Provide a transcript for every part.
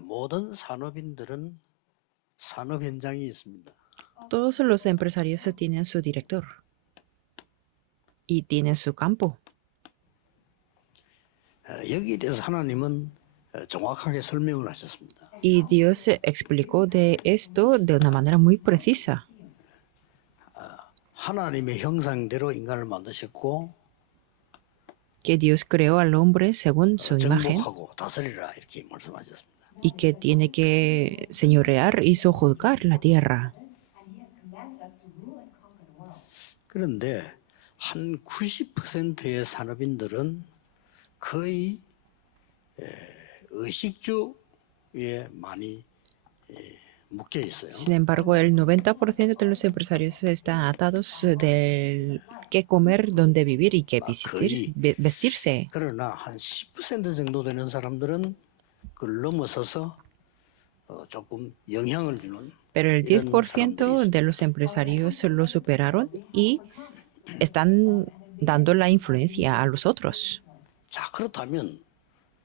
모든 산업인들은 산업 현장이 있습니다. Todos los empresarios tienen su director y tienen su campo. 여기에 대해서 하나님은 정확하게 설명을 하셨습니다. Y Dios explicó de esto de una manera muy precisa, 하나님의 형상대로 인간을 만드셨고 que Dios creó al hombre según su imagen 정복하고 다스리라 이렇게 말씀하셨습니다. y que tiene que señorear y sojuzgar la tierra. 그런데 한 90%의 산업인들은 거의 의식주에 많이 묶여 있어요. Sin embargo, el 90% de los empresarios están atados del qué comer, dónde vivir y qué vestirse. 그러나 한 10% 정도 되는 사람들은 그걸 넘어서서 조금 영향을 주는 Pero el 10% de los empresarios lo superaron y están dando la influencia a los otros. 자, 그렇다면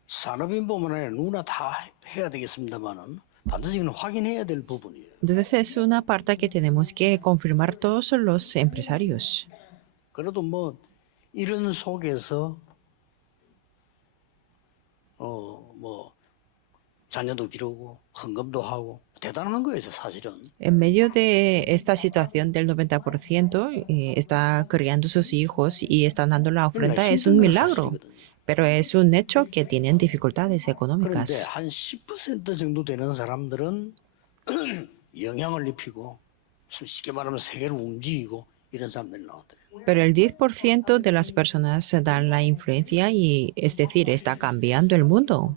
산업인뿐만 아니라 누구나 다 해야 되겠습니다만은 반드시 이건 확인해야 될 부분이에요. Entonces es una parte que tenemos que confirmar todos los empresarios. 그래도 뭐 이런 속에서 뭐 자녀도 기르고 헌금도 하고 대단한 거예요, 사실은. En medio de esta situación del 90%, está criando sus hijos y están dando la ofrenda, es un milagro. Pero es un hecho que tienen dificultades 그런데 económicas. 한 10% 정도 되는 사람들은 영향을 입히고 쉽게 말하면 세계를 움직이고 이런 사람들이 나오더라고요. Pero el 10% de las personas dan la influencia y, es decir, está cambiando el mundo.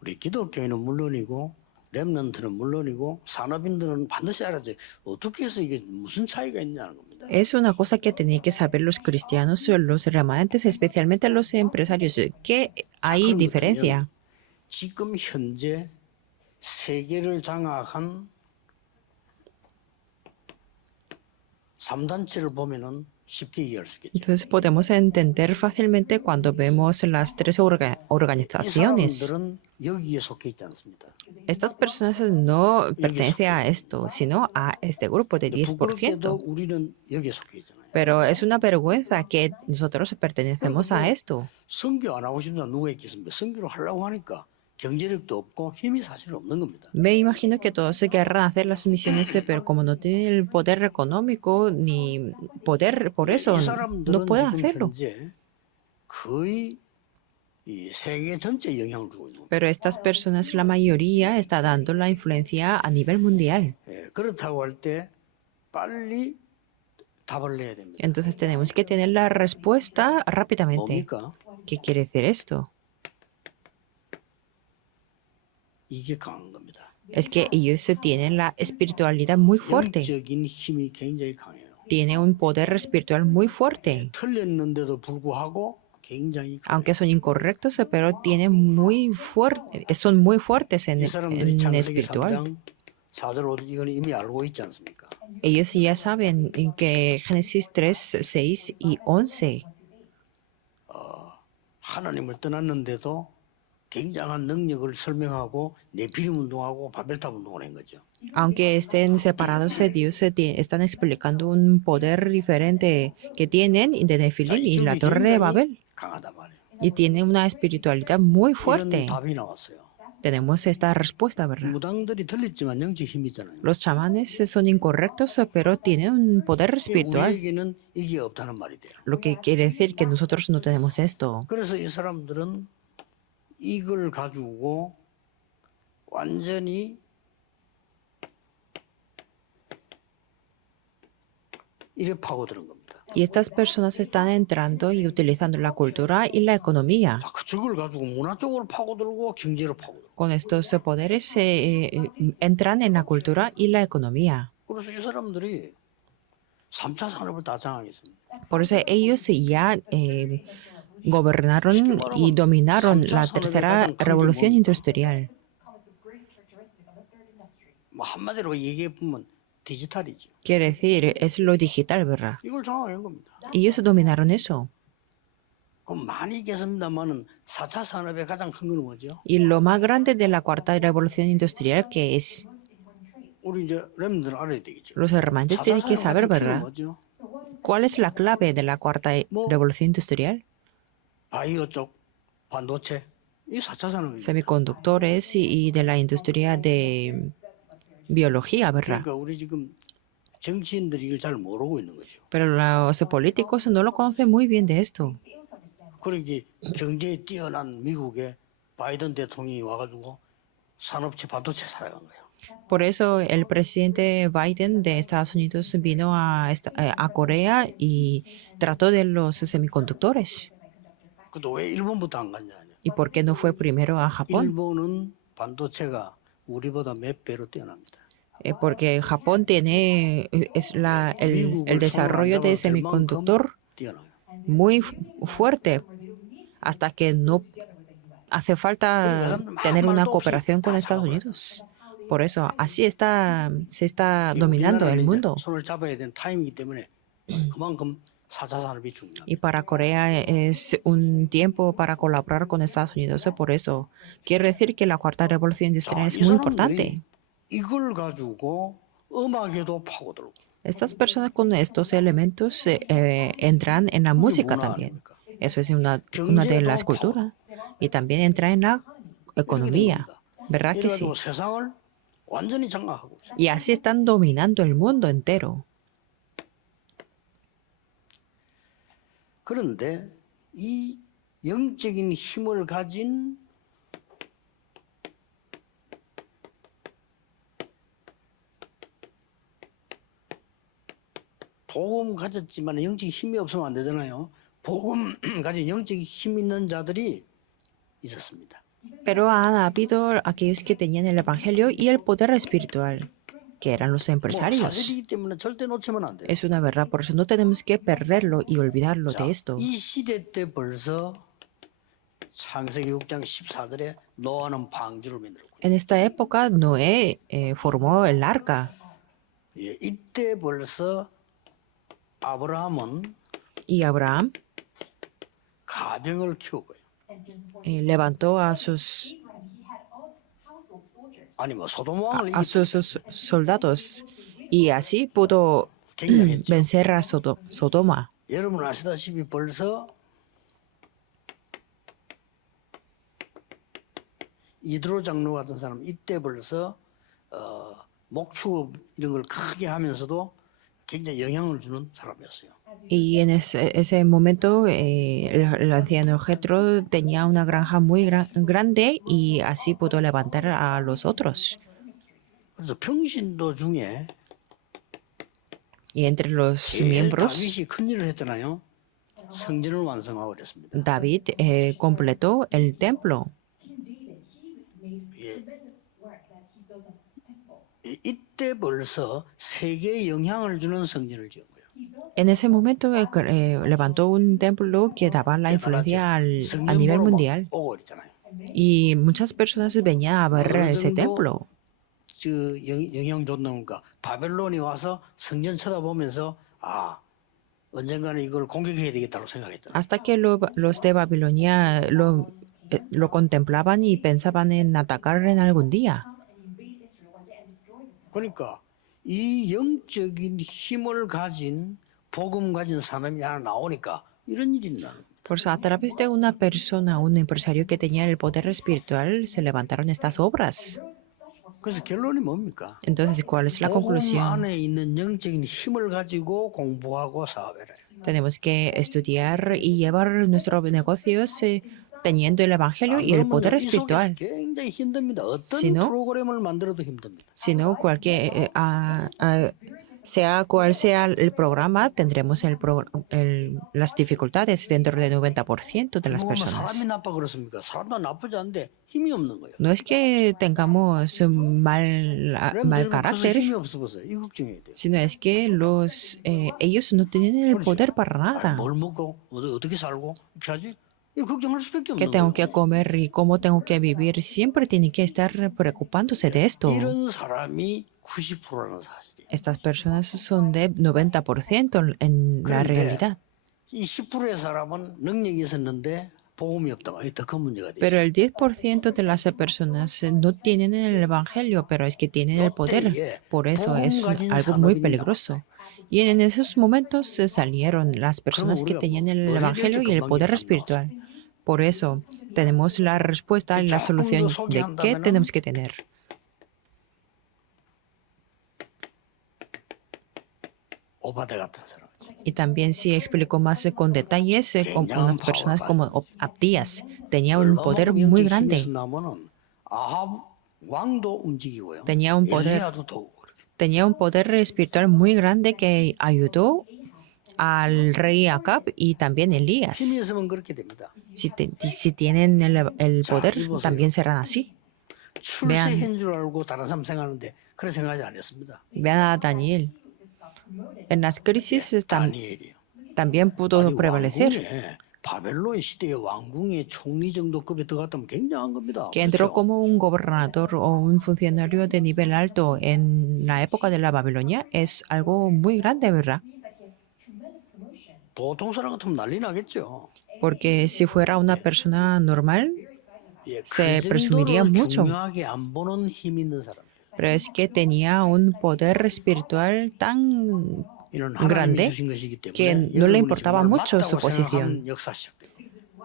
우리 기독교인은 물론이고 렘넌트는 물론이고 산업인들은 반드시 알아야 돼. 어떻게 해서 이게 무슨 차이가 있냐는 겁니다. Es una cosa que tienen que saber los cristianos, los remanentes, especialmente los empresarios, que hay diferencia. 지금 현재 세계를 장악한 3단체를 보면은 쉽게 이해할 수 있겠죠. Entonces podemos entender fácilmente cuando vemos las tres 이 organizaciones. 사람들은 여기에 속해 있지 않습니다. Estas personas no pertenecen a esto, sino a este grupo de 부끄럽게도 10%. 우리는 여기에 속해 있잖아요. Pero es una vergüenza que nosotros pertenecemos a esto. 선교 안 하고 싶다 누가 있겠습니까? 선교를 하려고 하니까 경제력도 없고 힘이 사실 없는 겁니다. Me imagino que todos se querrán hacer las misiones, pero como no tienen el poder económico ni poder, por eso 이 no 사람들은 pueden 지금 hacerlo. 현재 거의 이 세계 전체에 영향을 주고 있는 겁니다. Pero estas personas, la mayoría, está dando la influencia a nivel mundial. 그렇다고 할 때 빨리 답을 내야 됩니다. Entonces tenemos que tener la respuesta rápidamente. 뭡니까? ¿Qué quiere decir esto? 이게 강한 겁니다. Es que ellos tienen la espiritualidad muy fuerte. 영적인 힘이 굉장히 강해요. Tiene un poder espiritual muy fuerte. 틀렸는데도 불구하고 굉장히 강해요. Aunque son incorrectos, pero tienen son muy fuertes 이 사람들이 en 창세기 espiritual. 3장 4절 5절 이건 이미 알고 있지 않습니까? Ellos ya saben que Génesis 3, 6 y 11, 하나님을 떠났는데도 굉장한 능력을 설명하고 네피림 운동하고 바벨탑 운동을 한 거죠. aunque estén separados de Dios, están explicando un poder diferente que tienen de Nefilim y la Torre de Babel. 강하단 말이에요. Y tiene una espiritualidad muy 이런 fuerte. 답이 나왔어요. Tenemos esta respuesta, ¿verdad? 무당들이 틀렸지만 영적 힘이 있잖아요. Los chamanes son incorrectos, pero tienen un poder espiritual. 우리에게는 이게 없다는 말이 돼요. Lo que quiere decir que nosotros no tenemos esto. 그래서 이 사람들은 이걸 가지고 완전히 이래 파고드는 겁니다. Y estas personas están entrando y utilizando la cultura y la economía. 자, 그걸 가지고 문화 쪽으로 파고들고 경제로 파고들고. Con estos poderes entran en la cultura y la economía. 그래서 이 사람들이 3차 산업을 다 장악했습니다. Por eso ellos ya gobernaron y dominaron la tercera revolución industrial. 뭐 한마디로 얘기해 보면 디지털이죠. Quiere decir, es lo digital, ¿verdad? 이걸 장악한 겁니다. Ellos dominaron eso. 그럼 많이 있겠습니다만은 4차 산업의 가장 큰 건 뭐죠? Y lo más grande de la cuarta revolución industrial, que es, 우리 이제 렘들은 알아야 되겠죠. los hermantes 4차 tienen que 산업 saber, 가장 키는 ¿verdad? 뭐죠? ¿Cuál es la clave de la cuarta revolución industrial? 바이오 쪽, 반도체. 이 4차 산업이죠. Semiconductores y de la industria de biología, ¿verdad? 그러니까 우리 지금 정치인들이 이걸 잘 모르고 있는 거죠. Pero los políticos no lo conocen muy bien de esto. 그러기 경제에 뛰어난 미국의 바이든 대통령이 와가지고 산업체 반도체 사용한 거예요. Por eso el presidente Biden de Estados Unidos vino a Corea y trató de los semiconductores. 그도 왜 일본부터 안 갔냐? ¿Y por qué no fue primero a Japón? 일본은 반도체가 우리보다 몇 배로 뛰어납니다. Porque Japón tiene el desarrollo de semiconductor 뛰어나요. muy fuerte hasta que no hace falta tener una cooperación con Estados Unidos. Por eso, así se está dominando el mundo. 손을 잡아야 되는 타임이기 때문에 그만큼 4차 산업이 중요합니다. Y para Corea es un tiempo para colaborar con Estados Unidos. Por eso, quiero decir que la cuarta revolución industrial es 이 muy 사람들이 importante. 이걸 가지고 음악에도 파고들고 Estas personas con estos elementos entran en la música también. Eso es una de las culturas. Y también entra en la economía. ¿Verdad que sí? 이래가지고 세상을 완전히 장악하고 있어요. Y así están dominando el mundo entero. 그런데 이 영적인 힘을 가진 복음 가졌지만 영적 힘이 없으면 안 되잖아요. 복음 가진 영적 힘 있는 자들이 있었습니다. Pero han habido aquellos que tenían el evangelio y el poder espiritual, que eran los 뭐 empresarios. 사실이기 때문에 절대 놓치면 안 돼요. Es una verdad, por eso no tenemos que perderlo y olvidarlo 자, de esto. 이 시대 때 벌써 창세기 6장 14절에 노아는 방주를 만들었고 En esta época, Noé formó el arca 예, 이때 벌써 아브라함은 y Abraham 가병을 키우고요. levantó a sus, 아니 뭐 소돔왕을 a sus soldados y así pudo 굉장했죠. vencer a Sodoma. 여러분 아시다시피 벌써 이드로 장로 같은 사람 이때 벌써 목축업 이런 걸 크게 하면서도 굉장히 영향을 주는 사람이었어요. Y en ese momento el anciano Jetro tenía una granja muy grande y así pudo levantar a los otros. 그래서 평신도 중에 Y entre los 제일 miembros, 다윗이 큰 일을 했잖아요. 성전을 완성하고 그랬습니다. David completó el templo. 예. 이때 벌써 세계에 영향을 주는 성전을 지은 거예요. En ese momento levantó un templo que daba la influencia a nivel mundial. 오고 그랬잖아요. Y muchas personas venían a ver 어느 ese 정도 templo. 영향 줬는가 바벨론이 와서 성전 쳐다보면서 아 언젠가는 이걸 공격해야 되겠다고 생각했잖아요. Hasta que los de Babilonia lo contemplaban y pensaban en atacar en algún día. 그러니까 이 영적인 힘을 가진 복음 가진 사람이 하나 나오니까 이런 일이 있나. Por eso, a través de una persona, un empresario que tenía el poder espiritual, se levantaron estas obras. 그래서 결론이 뭡니까? Entonces, ¿cuál es la 복음 conclusión? 안에 있는 영적인 힘을 가지고 공부하고 사업해라. Tenemos que estudiar y llevar nuestros negocios teniendo el evangelio y el poder 이 속에서 espiritual. 굉장히 힘듭니다. 어떤 Si no- 프로그램을 만들어도 힘듭니다. Sino sea cual sea el programa, tendremos las dificultades dentro del 90% de las 뭐 personas. 사람이 나빠 그렇습니까? 사람도 나쁘지 않은데 힘이 없는 거예요. No es que tengamos mal 사람들은 carácter, 힘이 없어 보세요. 이 걱정해야 돼요. sino es que ellos no tienen el poder para nada. 뭘 먹고 어떻게 살고 이렇게 하지? 이 걱정할 수밖에 ¿Qué 없는 tengo 거예요. que comer y cómo tengo que vivir? Siempre tienen que estar preocupándose de esto. 이런 사람이 90%라는 사실이에요. Estas personas son de 90% en la 그런데 realidad. 이 10%의 사람은 능력이 있었는데 복음이 없다. 이게 더 큰 문제가 되죠. Pero el 10% de las personas no tienen el evangelio, pero es que tienen el poder. Por eso es algo muy peligroso. Y en esos momentos se salieron las personas que tenían el evangelio y el poder espiritual. Por eso tenemos la respuesta y la solución de qué tenemos que tener. 오바데 같은 사람. Y también sí explicó más con detalles con unas personas como Abdías. Tenía un poder muy grande. 나면은 아합 왕도 움직이고요. Tenía un poder, 엘리야도 도우고. tenía un poder espiritual muy grande que ayudó al rey Acab y también Elías. 힘이 있으면 그렇게 됩니다. Si tienen el poder, también serán así. 출세한 줄 알고 다른 사람 생각하는데 그런 생각하지 않았습니다. Vean a Daniel. En las crisis 다니엘이요. también pudo 아니, prevalecer. 왕궁에 바벨론 시대의 왕궁의 총리 정도급에 들어갔다면 굉장한 겁니다. Que entró 그렇죠? como un gobernador o un funcionario de nivel alto en la época de la Babilonia es algo muy grande, ¿verdad? 보통 사람 같으면 난리 나겠죠. Porque si fuera una persona normal, 예, se 그 presumiría 정도로 mucho. 중요하게 안 보는 힘 있는 사람이에요. pero es que tenía un poder espiritual tan 이는 하나님이 grande 주신 것이기 때문에 que no le 여러분이 importaba 정말 mucho su 맞다고 posición. 생각하는 역사 시작돼요.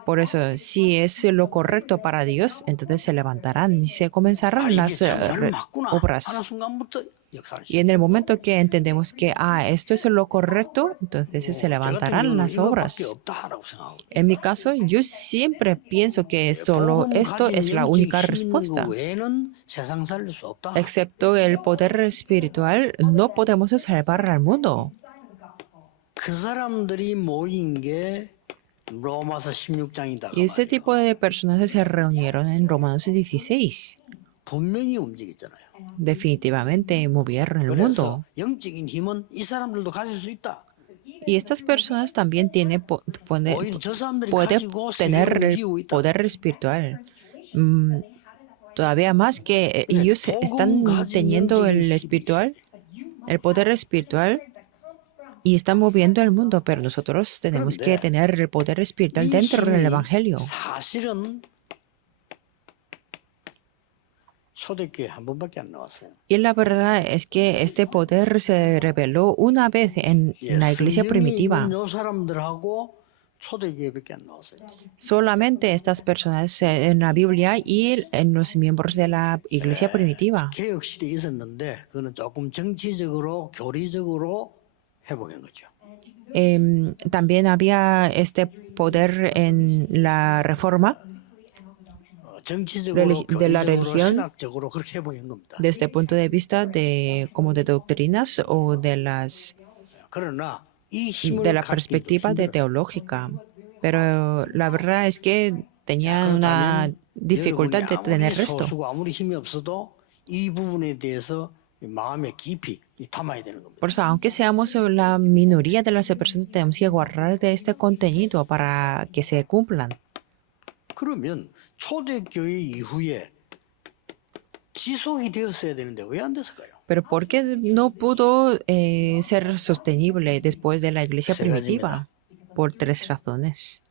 Por eso, si es lo correcto para Dios, entonces se levantarán y se comenzarán 이게 las 정말 맞구나 하는 obras. 순간부터 역사를 Y en el momento que entendemos que esto es lo correcto, entonces se 제가 같은 levantarán 경우는 las 이것밖에 obras. 없다라고 생각하거든요. En mi caso, yo siempre pienso que solo 복음 esto 가진 es la 영적 única 힘 있는 respuesta. 거 외에는 세상 살릴 수 없다. Excepto el poder espiritual, no podemos salvar al mundo. 그 사람들이 모인 게 로마서 16장이다. Y este tipo de personas se reunieron en Romanos 16. 분명히 움직였잖아요. Definitivamente movieron el 그래서 mundo. 영적인 힘은 이 사람들도 가질 수 있다. Y estas personas también 오히려 저 사람들이 puede 가지고 tener 세계를 el 움직이고 있다. poder espiritual. Todavía más que ellos están teniendo el poder espiritual y están moviendo el mundo, pero nosotros tenemos que tener el poder espiritual 이 dentro del 힘이 Evangelio. 사실은 초대교회 한 번밖에 안 나왔어요. Y la verdad es que este poder se reveló una vez en la iglesia primitiva. 요 사람들하고 초대교회밖에 안 나왔어요. Solamente estas personas en la Biblia y en los miembros de la iglesia primitiva. 개혁 시대에 있었는데 그거는 조금 정치적으로 교리적으로 회복한 거죠. También había este poder en la reforma 정치적으로 de la 교리적으로 religión 신학적으로 그렇게 회복한 겁니다. desde el punto de vista de como de doctrinas o de 그러나 이 힘을 la 갖기도 perspectiva de 힘들었어요. teológica. Pero la verdad es que tenían una 그렇다면 dificultad de 여러분이 tener 아무리 esto. 소수고 아무리 힘이 없어도 이 부분에 대해서 마음에 깊이 담아야 되는 겁니다. Por eso, aunque seamos la minoría de las personas, tenemos que guardar de este contenido para que se cumplan. 그러면 초대교회 이후에 지속이 되었어야 되는데 왜 안 됐을까요? Pero ¿por qué no pudo ser sostenible después de la iglesia primitiva? Por tres razones.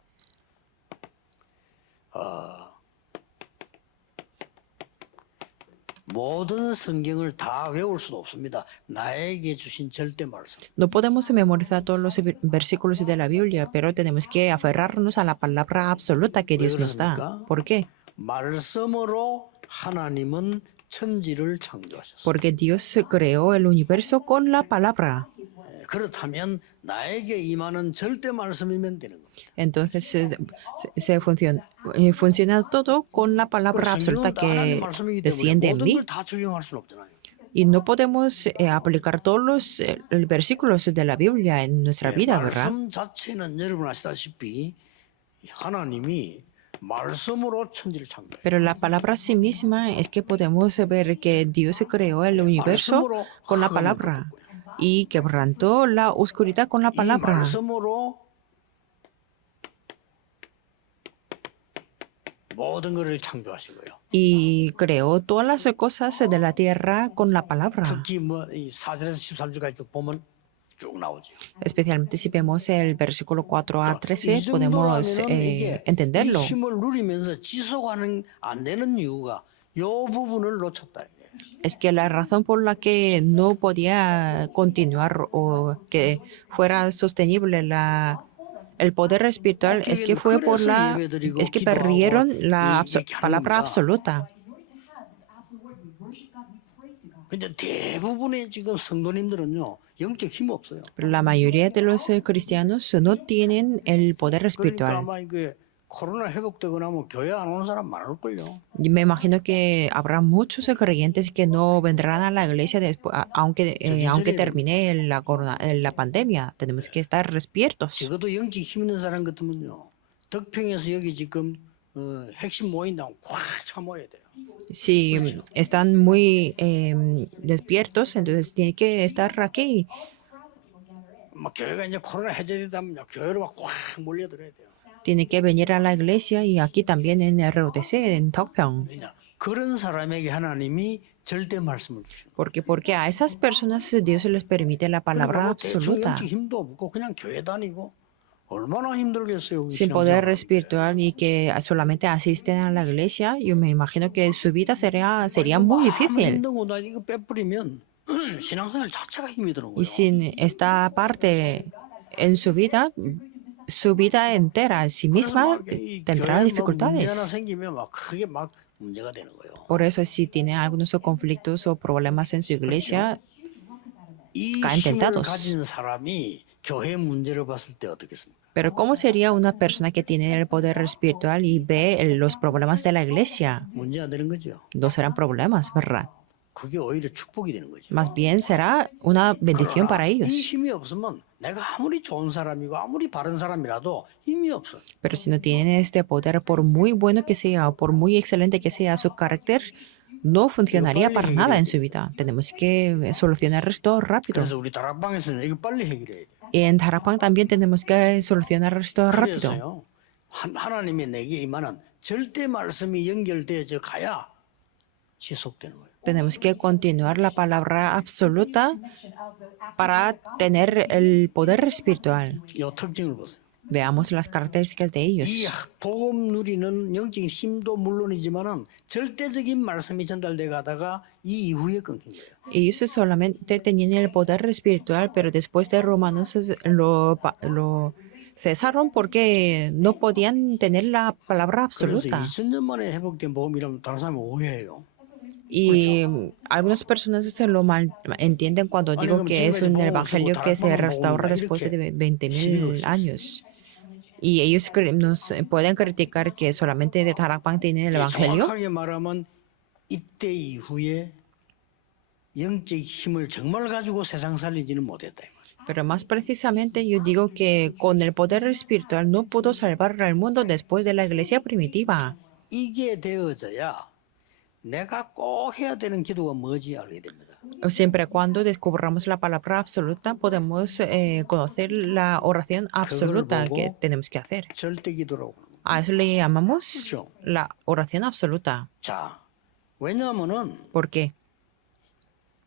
모든 성경을 다 외울 수도 없습니다. 나에게 주신 절대 말씀. No podemos memorizar todos los versículos de la Biblia, pero tenemos que aferrarnos a la palabra absoluta que Dios nos da. ¿Por qué? 말씀으로 하나님은 천지를 창조하셨어요. Porque Dios creó el universo con la palabra. 그렇다면 나에게 임하는 절대 말씀이면 되는 겁니다. Entonces funciona todo con la palabra absoluta 성경은 다 하나님 que 말씀이기 때문에 desciende en 모든 mí. 걸 다 적용할 수는 없잖아요. Y no podemos aplicar todos los versículos de la Biblia en nuestra vida, ¿verdad? 말씀 자체는 여러분 아시다시피 하나님이 말씀으로 천지를 창조해요. Pero la palabra sí misma es que podemos ver que Dios creó el universo con la palabra y quebrantó la oscuridad con la 이 palabra. 말씀으로 모든 것을 창조하신 거예요. Y creó todas las cosas de la tierra con la palabra. 특히 뭐이 4절에서 13절까지 쭉 보면 쭉 나오죠. Especialmente si vemos el versículo 4 a 이 13, podemos 정도라면은 이게 이 entenderlo. 힘을 누리면서 지속하는 안 되는 이유가 요 부분을 놓쳤다. 이거예요. Es que la razón por la que no podía continuar o que fuera sostenible el poder espiritual es que fue por es que perdieron la palabra absoluta. 근데 대부분의 지금 성도님들은요 영적 힘 없어요. Pero la mayoría de los cristianos no tienen el poder 그러니까 espiritual. 아마 이게 코로나 회복되고 나면 교회 안 오는 사람 많을걸요. Y me imagino que habrá muchos creyentes que no vendrán a la iglesia después, aunque termine la pandemia. Tenemos que estar despiertos. 적어도 영적 힘 있는 사람 같으면요 덕평에서 여기 지금 핵심 모인다면 꽉 참아야 돼요. Si están muy despiertos, entonces tienen que estar aquí. 막 교회가 이제 코로나 해제되다면요 교회로 막 꽉 몰려들어야 돼요. Tienen que venir a la iglesia y aquí también en ROTC, en Tokpyeong. 왜냐 그런 사람에게 하나님이 절대 말씀을 주시는 거예요. Porque a esas personas Dios les permite la palabra 그러니까 대충 absoluta. 영적 힘도 없고 그냥 교회 다니고 얼마나 힘들겠어요. 그 Sin 신앙생활. poder espiritual y que solamente asisten a la iglesia, yo me imagino que su vida sería muy 아무 difícil. 힘든 거 이거 빼뿌리면 신앙생활 자체가 힘이 드는 거예요. Y sin esta parte en su vida entera en sí 그래서 misma 막 이 tendrá 교회에 막 문제 하나 dificultades. 생기면 막 크게 막 문제가 되는 거예요. Por eso, si tiene algunos conflictos o problemas en su iglesia, 이 caen 힘을 tentados. 가진 사람이 교회 문제를 봤을 때 어떻겠습니까? Pero ¿cómo sería una persona que tiene el poder espiritual y ve los problemas de la iglesia? 문제가 되는 거죠. No serán problemas, ¿verdad? 그게 오히려 축복이 되는 거죠. Más bien será una bendición para 이 ellos. 힘이 없으면 내가 아무리 좋은 사람이고 아무리 바른 사람이라도 힘이 없어요. Pero si no tienen este poder, por muy bueno que sea o por muy excelente que sea su carácter, no funcionaría para nada en su vida. Tenemos que solucionar esto rápido. 그래서 우리 다락방에서는 이거 빨리 해결해야 돼요. Y en Tarapang también tenemos que solucionar esto rápido. 그래서요. 하나님의 내게 임하는 절대 말씀이 연결되어져 가야 지속되는 거예요. Tenemos que continuar la palabra absoluta para tener el poder espiritual. 이 특징을 보세요. Veamos las características de ellos. 이 복음 누리는 영적인 힘도 물론이지만은 절대적인 말씀이 전달돼 가다가 이 이후에 끊긴 거예요. Ellos solamente tenían el poder espiritual, pero después de Romanos lo cesaron porque no podían tener la palabra 그래서 absoluta. 2000년 만에 회복된 복음이라면 다른 사람이 오해해요. Y algunas personas se lo mal entienden cuando digo que es un evangelio que se restaura después de 20.000 años. Y ellos nos pueden criticar que solamente de Tarapang tiene el evangelio. 정확하게 말하면 이때 이후에 영적 힘을 정말 가지고 세상 살리지는 못했다. 이 말이에요. Pero más precisamente yo digo que con el poder espiritual no pudo salvar al mundo después de la iglesia primitiva. 이게 되어져야 내가 꼭 해야 되는 기도가 뭐지 알게 됩니다. Siempre y cuando descubramos la palabra absoluta, podemos conocer la oración absoluta que tenemos que hacer. 절대 기도라고. A eso le llamamos 그렇죠. la oración absoluta. 자, 왜냐하면은 ¿Por qué?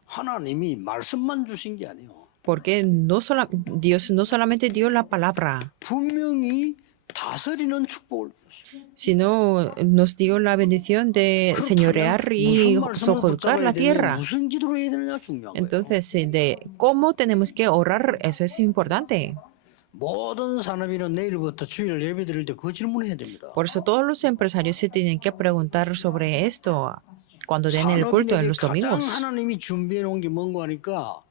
하나님이 말씀만 주신 게 아니에요. Porque Dios no solamente dio la palabra, 분명히 다스리는 축복을 주셨어요. sino nos dio la bendición de señorear y 무슨 말씀을 sojuzgar 붙잡아야 la 되냐, tierra. 무슨 기도를 해야 되느냐 중요한 거예요. Entonces, de cómo tenemos que orar, eso es importante. 모든 산업인은 내일부터 주일 예배 드릴 때 그 질문을 해야 됩니다. Por eso todos los empresarios se tienen que preguntar sobre esto cuando den el culto en 산업인에게 los 가장 domingos. 하나님이 준비해 놓은 게 뭔가 하니까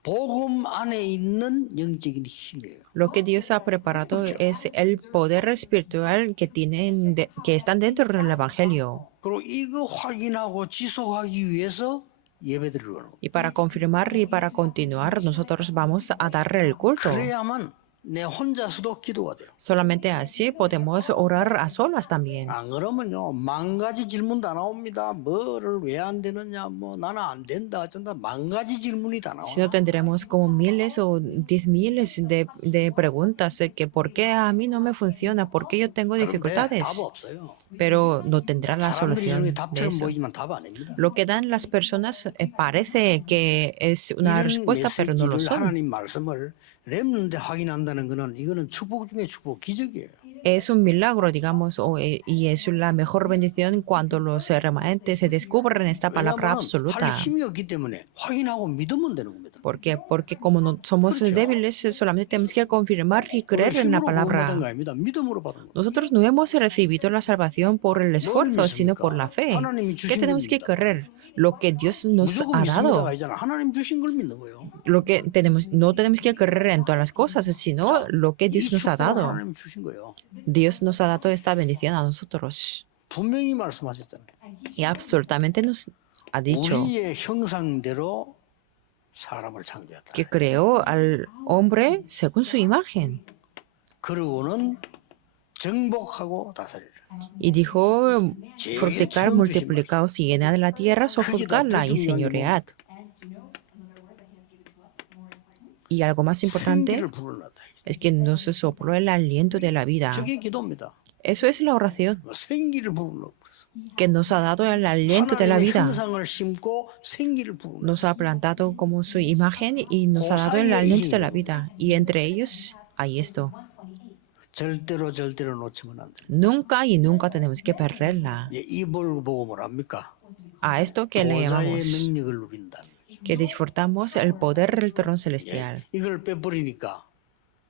복음 안에 있는 영적인 힘이에요. Lo que Dios ha preparado es el poder espiritual que están dentro del Evangelio. 그리고 이거 확인하고 지속하기 위해서 예배 드리러 가는 거예요. Y para confirmar y para continuar, nosotros vamos a dar el culto. 그래야만 내 혼자서도 기도가 돼요. Solamente así podemos orar a solas también. 안 그러면요, 만 가지 질문 다 나옵니다. 뭐를 왜 안 되느냐, 뭐 나는 안 된다, 어쩐다, 만 가지 질문이 다 나와. Si no tendremos como miles o 10.000 de preguntas que por qué a mí no me funciona, por qué yo tengo 그런데 답 dificultades, 없어요. pero no tendrá la 사람들이 저런 게 solución de 답처럼 eso. 보이지만 답 아닙니다. Lo que dan las personas parece que es una 이런 respuesta, pero no lo 메시지를 son. 하나님 말씀을 렘넌트에 확인한다는 거는 이거는 축복 중에 축복, 기적이에요. Es un milagro, digamos, y es la mejor bendición cuando los remanentes se descubren esta palabra 왜냐하면 할 absoluta. 힘이 없기 때문에 확인하고 믿으면 되는 겁니다. ¿Por qué? Porque como no somos débiles, solamente tenemos que confirmar y creer en la 힘으로 구원받은 거 palabra. 아닙니다. 믿음으로 받은 거. Nosotros no hemos recibido la salvación por el esfuerzo, sino por la fe. 하나님이 ¿Qué 주신 tenemos que 겁니다. creer? Lo que Dios nos 무조건 ha 믿습니다가 dado. 아니잖아. 하나님 주신 걸 믿는 거예요. Lo que tenemos, no tenemos que creer en todas las cosas, sino lo que 이 Dios nos ha 축복을 dado. 하나님 주신 거예요. Dios nos ha dado esta bendición a nosotros. 분명히 말씀하셨잖아요. Y absolutamente nos ha dicho 우리의 형상대로 사람을 창조했다. que creó al hombre según su imagen. 그러고는 정복하고 다스리라. Y dijo, fructicar, multiplicaos y llenad la tierra, sojuzgadla y señoread. Y algo más importante 생기를 불어넣었다. es que nos sopló el aliento de la vida. 저게 기도입니다. Eso es la oración, 생기를 불어넣고 que nos ha dado el aliento de la 하나님의 vida. 형상을 심고 생기를 불어넣고 Nos ha plantado como su imagen y nos ha dado el aliento de la vida. Y entre ellos hay esto. 절대로 놓치면 안 돼. Nunca y nunca tenemos que perderla. 이걸 보고 뭐랍니까? A esto que le 보좌의 llamamos, 능력을 누린다. que disfrutamos el poder del trono celestial. 이걸 빼버리니까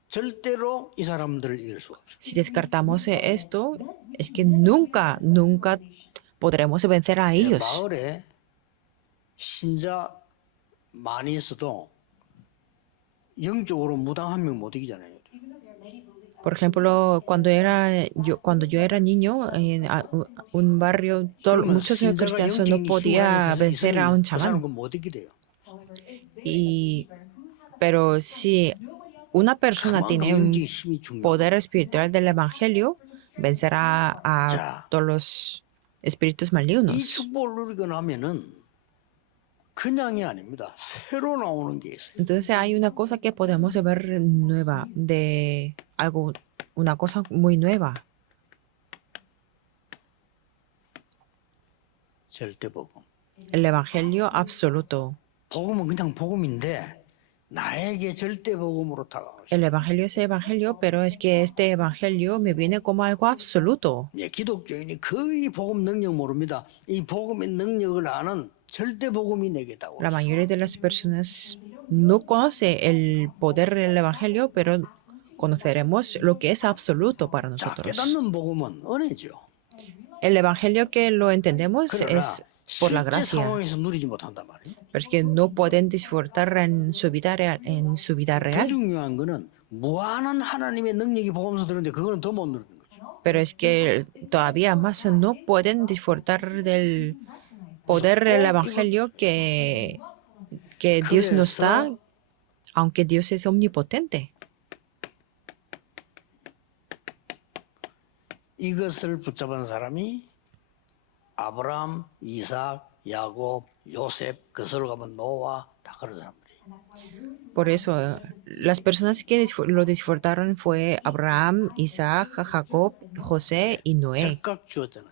절대로 이 사람들을 이길 수 없어. Si descartamos esto, es que nunca, nunca podremos vencer a ellos. 마을에 신자 많이 있어도 영적으로 무당 한 명 못 이기잖아요. Por ejemplo, cuando yo era niño, en un barrio, muchos 신자가 cristianos no 영적인 podía 힘이 vencer a un 그 사람은 chamán. 못 이기대요. Pero si una persona 그만큼 tiene un 영적인 힘이 중요해요. poder espiritual del Evangelio, vencerá a 자. todos los espíritus 이 malignos. 축복을 누리고 나면은 그냥이 아닙니다. 새로 나오는 게 있어요. Entonces hay una cosa que podemos ver nueva, de algo, una cosa muy nueva. 절대 복음. El Evangelio absoluto. 복음은 그냥 복음인데 나에게 절대 복음으로 다가오죠. El Evangelio es Evangelio, pero es que este Evangelio me viene como algo absoluto. 예, 기독교인이 거의 복음 능력 모릅니다. 이 복음의 능력을 아는 절대 복음이 내게 다가오죠. La mayoría de las personas no conoce el poder del Evangelio, pero conoceremos lo que es absoluto para 자, nosotros. 깨닫는 복음은 은혜죠. El Evangelio que lo entendemos 그러나 es por la 실제 gracia, 상황에서 누리지 못한단 말이에요. pero es que no pueden disfrutar en su vida real. 더 real. 중요한 거는 무한한 하나님의 능력이 복음에서 들었는데 그거는 더 못 누리는 거죠. Pero es que todavía más no pueden disfrutar del poder del Evangelio que Dios nos da, aunque Dios es omnipotente. 이것을 붙잡은 사람이 아브라함, 이삭, 야곱, 요셉, 거슬러 가면 노아 다 그런 사람들이. Por eso, las personas que lo disfrutaron fue Abraham, Isaac, Jacob, José y Noé. 즉각 주었잖아요.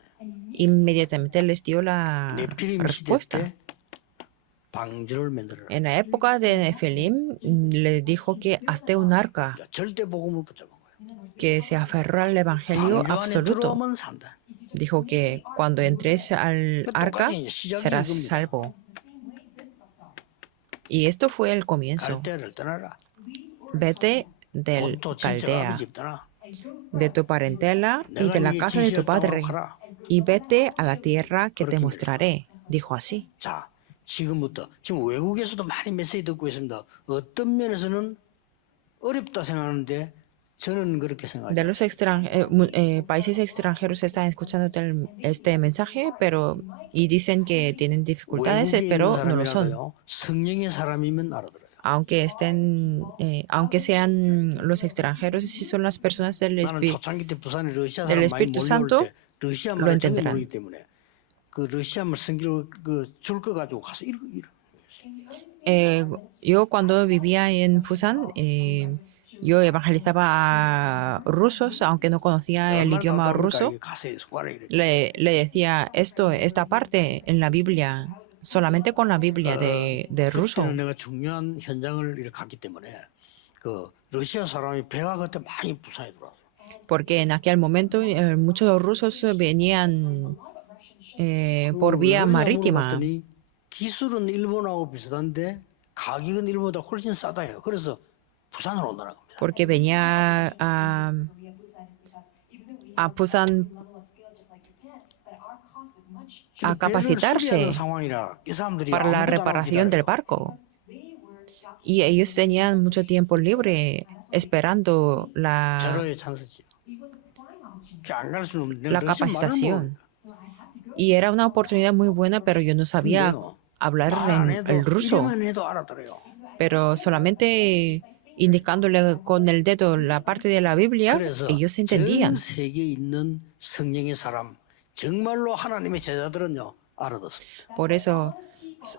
Inmediatamente les dio la 네피림 시대 respuesta. 때 방주를 만들어라. En la época de Nefilim, le dijo que hazte un arca, 절대 복음을 붙잡은 거예요. que se aferró al Evangelio 방주 안에 absoluto. 들어오면 산다. Dijo que cuando entres al arca serás salvo. Y esto fue el comienzo. 갈대를 떠나라. Vete del 온토 친척 Caldea, 아버지 집 떠나. de tu parentela y de la casa de tu padre, y vete a la tierra que te mostraré. Dijo así. 자, 지금부터 지금 외국에서도 많이 메시지 듣고 있습니다. 어떤 면에서는 어렵다 생각하는데 저는 그렇게 De 생각해요. los países extranjeros están escuchando este mensaje, y dicen que tienen dificultades, 외국에 있는 pero no lo son. 사람이라도요. 성령의 사람이면 알아들어요. aunque sean los extranjeros, si son las personas 나는 초창기 때 부산에 러시아 del 사람 많이 Espíritu 몰려올 Santo, 때 러시아 lo 말을 전혀 entenderán. 모르기 때문에 그 러시아 말 성경을 줄거 가지고 가서 읽어. Yo cuando vivía en Busan, yo evangelizaba a rusos, aunque no conocía el 얼마나 idioma 까다로우니까 ruso. 이게 가서 손가락에 이렇게 Le decía esta parte en la Biblia, solamente con la Biblia de 그때는 ruso, 내가 중요한 현장을 이렇게 갔기 때문에 그 러시아 사람이 배가 그때 많이 부산에 들어왔어. porque en aquel momento muchos rusos venían por 왜 vía 그러냐 marítima, 물어봤더니 기술은 일본하고 비슷한데 가격은 일본보다 훨씬 싸다 해요. 그래서 부산으로 온다는 겁니다. porque venía a Busan a 근데 배를 수리하는 capacitarse 상황이라 이 사람들이 para la 아무도 안 하고 reparación del 기다려요. barco. Y ellos tenían mucho tiempo libre esperando 절호의 찬스지. 안 갈 수는 없는데 la 러시아 말을 capacitación. 모르니까. Y era una oportunidad muy buena, pero yo no sabía 근데요, hablar 말 안 en el 해도 ruso. 이래만 해도 알아들어요. Pero solamente indicándole con el dedo la parte de la Biblia, 그래서 ellos 전 entendían. 세계에 있는 성령의 사람 정말로 하나님의 제자들은요 알아듣어요. Por eso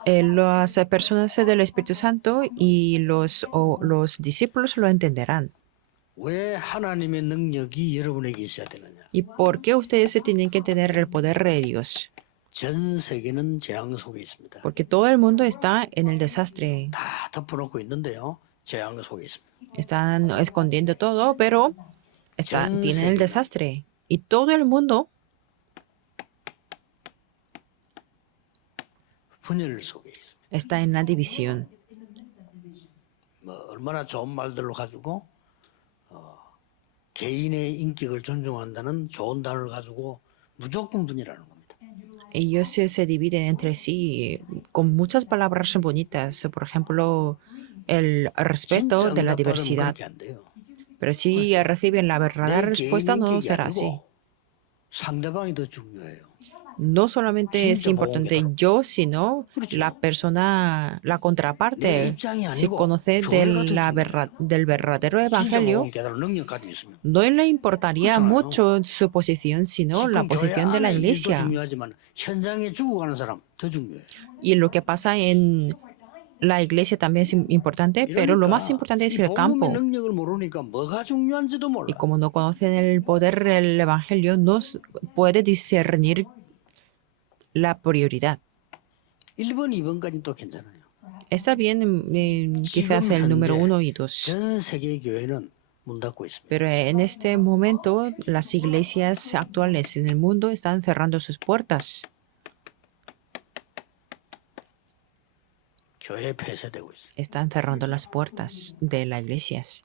las personas del Espíritu Santo y los discípulos lo entenderán. 왜 하나님의 능력이 여러분에게 있어야 되느냐? ¿Y por qué ustedes se tienen que tener el poder de Dios? 전 세계는 재앙 속에 있습니다. Porque todo el mundo está en el desastre. 다 덮어놓고 있는데요, 재앙 속에 있습니다. Están escondiendo todo, pero tienen el desastre. Y todo el mundo 분열 속에 있습니다. está en la división. 뭐 얼마나 좋은 말들로 가지고 개인의 인격을 존중한다는 좋은 단어를 가지고 무조건 분열하는 겁니다. Ellos se dividen entre sí con muchas palabras bonitas. Por ejemplo, el respeto 진짜 de la 응답받으면 diversidad. 그렇게 안 돼요. Pero si reciben la verdadera 내 개인 respuesta, no 인격이 será así. 아니고 상대방이 더 중요해요. No solamente es 진짜 importante 보호개라고. yo, sino 그렇죠. la persona, la 내 contraparte. 입장이 Si 아니고 conoce 교회가 더 중요해요. del verdadero 진짜 evangelio, 보호개라는 능력 가지고 있으면 no le importaría 그렇잖아요. mucho su posición, sino la 지금 교회 posición de la 안에 일도 iglesia. 중요하지만 현장에 죽어가는 사람 더 중요해요. Y lo que pasa en la iglesia también es importante, pero lo más importante es 이 el 복음의 campo. 능력을 모르니까 뭐가 중요한지도 몰라. Y como no conocen el poder del evangelio, no puede discernir la prioridad. 1번, 2번까지 또 괜찮아요. Está bien, quizás el número 1 y 2. 전 세계 교회는 문 닫고 있습니다. Pero en este momento, las iglesias actuales en el mundo están cerrando sus puertas. 교회 폐쇄되고 있어요. Están cerrando las puertas de las iglesias.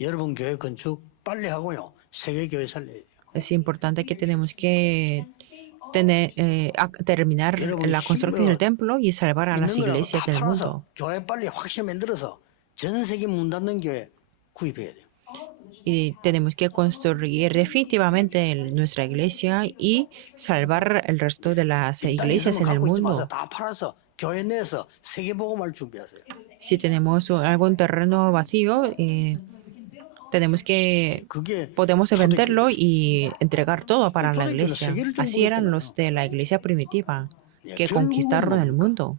여러분 교회 건축 빨리 하고요. 세계 교회 살려야 돼요. Es importante que tenemos que terminar la construcción del templo y salvar a las 있는 거랑 iglesias 다 del 팔아서 mundo. 교회 빨리 확실히 만들어서 전 세계 문 닫는 교회 구입해야 돼요. Y tenemos que construir definitivamente nuestra iglesia y salvar el resto de las 이 땅에 iglesias en 있으면 el 갖고 있지 마세요. mundo. 다 팔아서 교회 내에서 세계 복음을 준비하세요. Si tenemos algún terreno vacío, tenemos que 그게 podemos venderlo y entregar todo para la 초대교회는 iglesia. 세계를 Así eran 정복했잖아요. los de la iglesia primitiva, que 결국은 conquistaron el mundo.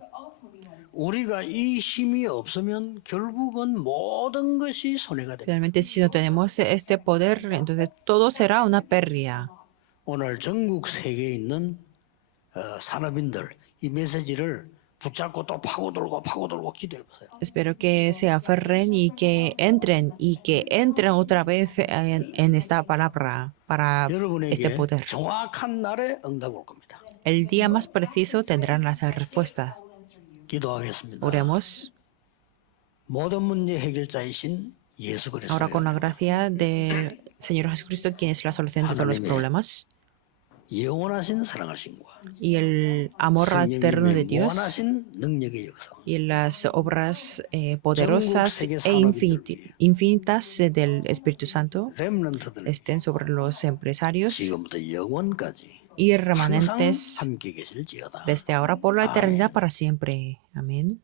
우리가 이 힘이 없으면 결국은 모든 것이 손해가 됩니다. Realmente, si no tenemos este poder, entonces todo será una pérdida. 오늘 전국 세계에 있는 산업인들 이 메시지를 붙잡고 또 파고들고 기도해 보세요. Espero que se aferren y que entren otra vez en esta palabra para este 여러분에게 poder. 정확한 날에 응답 올 겁니다. El día más preciso tendrán las respuestas. 기도하겠습니다. Oremos. 모든 문제 해결자이신 예수 그리스도. Ahora, con la gracia del Señor Jesucristo, quien es la solución de todos los problemas, 영원하신 사랑하신과 y el amor eterno de 성령님의 Dios, 무한하신 능력의 역사. y las obras poderosas e infinitas del Espíritu Santo 렘넌트들 estén sobre los empresarios 지금부터 영원까지 y 항상 remanentes 함께 계실지어다. desde ahora por la eternidad para siempre. Amén.